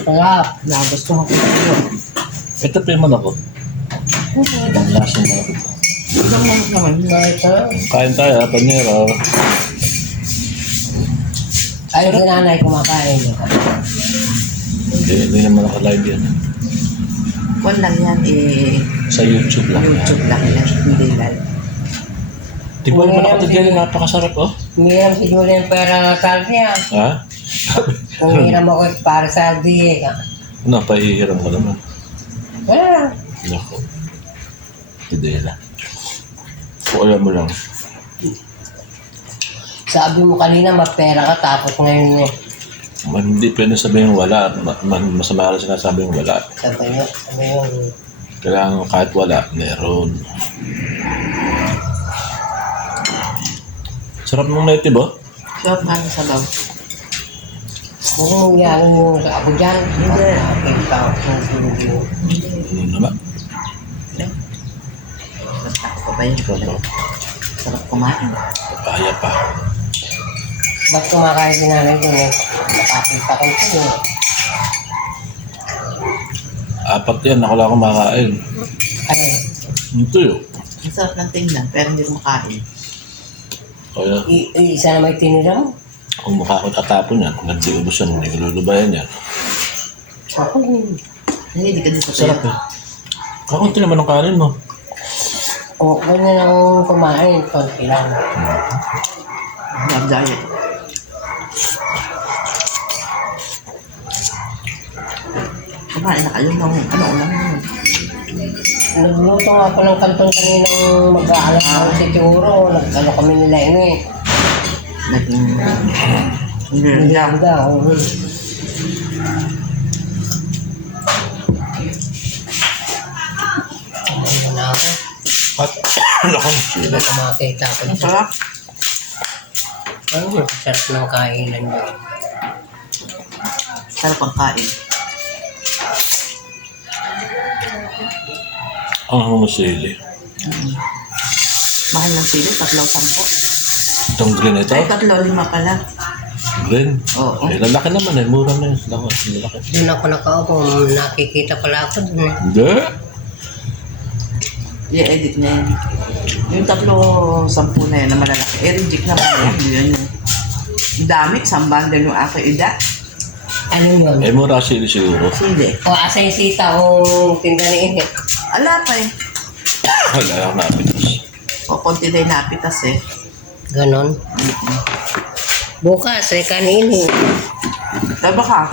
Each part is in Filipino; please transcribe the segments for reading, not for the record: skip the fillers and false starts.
Sarap. Nagustuhan ko ito. Ito pa yung manok ko. Ang lasang manok ito. Isang manok naman. Sarap. Kain tayo, panero. Ay, si nanay kumakain. Hindi naman naka-live yan. Kung lang yan, Sa YouTube lang. YouTube lang yan. Hindi lang. Tignan naman ako ito dyan, napakasarap oh. Umiram si Julian pera sa niya. Ha? Umiram ako para sa diye ka. Ano, pahihiram ko naman. Wala. Nako. Hindi na. Kung alam mo lang. Sabi mo kanina mapera ka tapos ngayon Hindi pwede sabihin wala. Masama ka sinasabing wala. sabi nyo. Kailangan kahit wala, meron. Sarap ng native oh. Sarap namin sa baw. Kung yan yung ako dyan. Hindi. Ano naman? Basta ako pa yun. Ito. Sarap kumain. Papaya pa. Ba't kumakain si nanay dun eh? Nakakita ko ito eh. Apat yan, ako lang kumakain. Ay, Ito yun. Ang sarap ng tingnan, pero hindi kumakain. Kaya isa na may tinira mo. kung mukha ko tatapon yan, kung nagsiubos yan, hindi ko lulubayan yan. Ako yun. Hindi ka din sa Sarap eh. Kakunti naman ang kanin mo. O, ganyan ang kumain. Konti lang. Love diet. Kumain na kayo ng ano-ano. Nagluto nga ako ng kanton kaninang mag-aalas ng siguro. Nag-ano kami nila yun eh. Naging... Hindi lang daw. Ano na ako? At lakang Hindi ko makakita ko Ang dito. sarap. Ano yung sarap ng kainan nyo? Sarap ang kain. ang humusili. Mahal ng sili, 3-10. Itong green ito, Ay, 3-5 pala. green. Oo. Eh, lalaki naman eh, mura na yun. Lalaki. Doon ako nakaupo. Nakikita pala ako doon eh. Hindi. I-edit na yan. Yung 3-10 na yan na malalaki. I-reject naman yan. Yun yun. Ang dami, isang bundle yung aking ida. Ano yun? Eh, mura sili siguro. Sili. O asa yung sita o tinda ni Inge? Ala pa eh. Wala lang napitas. O, konti din napitas eh. Ganon. Bukas eh kanini. Diba ka?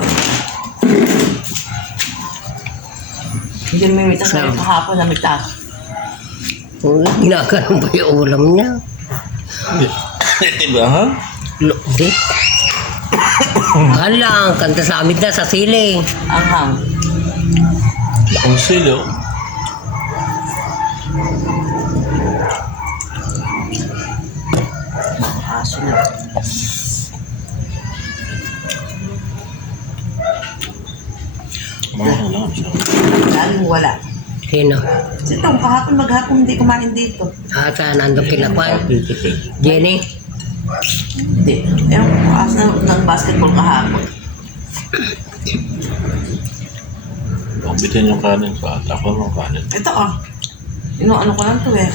Hindi mimitas na yung kahapon na mitas. Ginaganon ba yung ulam niya? Diba ha? Di. Alang, kanta sa amin na sa siling. Anghang. Lakang sili oh. Mga aso na. Mga lang siya. Saan mo wala? Sino? Kasi ito, kahapon maghapon hindi kumain dito. Ata, nandun kinapan. Tipid. Jenny? Hindi. Ewan ko, asa ng basketball kahapon. Bitin yung kanin pa. Ako ng kanin. Ito oh. Ano ko lang to eh.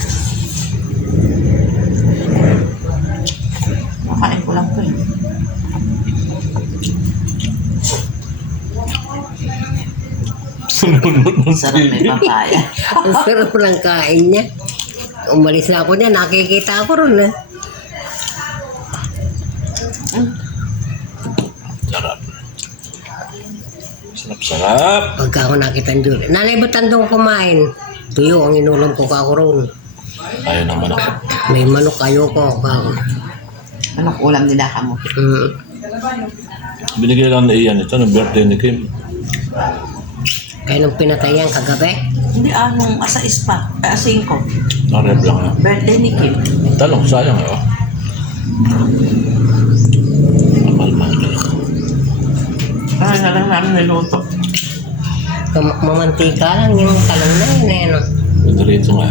Makain ko lang to eh. Sunod ng Sarap may papaya. Ang sarap ng kain niya. Umalis na ako niya, nakikita ako ron eh. Sarap. Sarap. Pagka ako nakita ng Julie. Nanay, ba't tandong kumain? Tuyo, ang inulam ko ka ako ron. Ayaw naman ako. May manok ayoko. Anong ulam nila ka mo? Binigay lang na iyan ito ng birthday ni Kim. Kaya nung pinatay yan kagabi, Hindi nung asa ispa. Asa 5. Narep lang ha. Birthday ni Kim. Talong, sayang oh. Malmal ka lang. Ay na lang namin niluto. mamantika lang yung talong na yun eh. No? Madarito nga.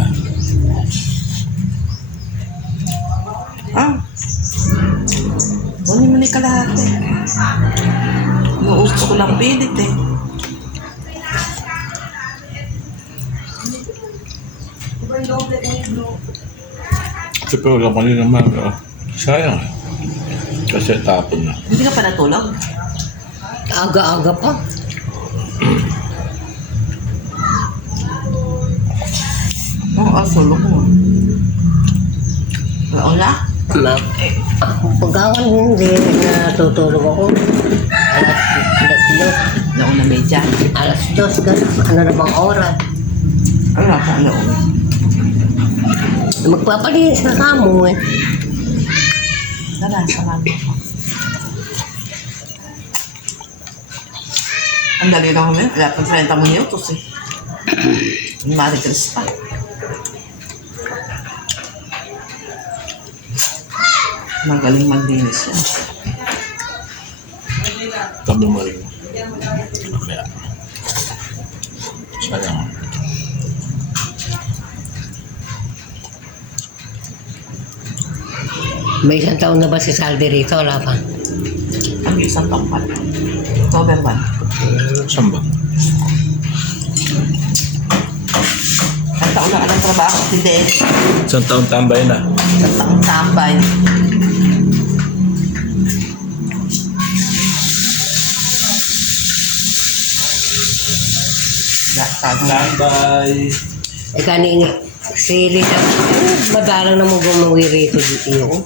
Ah. Kunin mo ni kalahati. Inuustos ko lang pilit eh. Kasi pero lang kanina mga. Sayang. Kasi tapon na. Hindi ka pa natulog? Aga-aga pa. Oo, sulog mo. Wala? Ma, pagkawan hindi, natutulog ako. Alas 2. Nauna medya. Alas 2, ganun. Ano na bang oras? Ano pa noon? Magpapalinis na kamo eh. Tara, samahan mo ako. Ang dali lang kami. Wala pang 30 minutos eh. Maricris pa. Magaling maglinis yan. Tabi mo rin. Kaya. Sayang. May isang taon na ba si Saldi rito? Wala pa. Ang isang taong pa. October 1. Saan ba? Ang taon na anong trabaho. Hindi. Isang taon tambay na. Isang taong tambay. Tambay. Eh kanini, si Lisa, madalang na mo gumawi rito dito.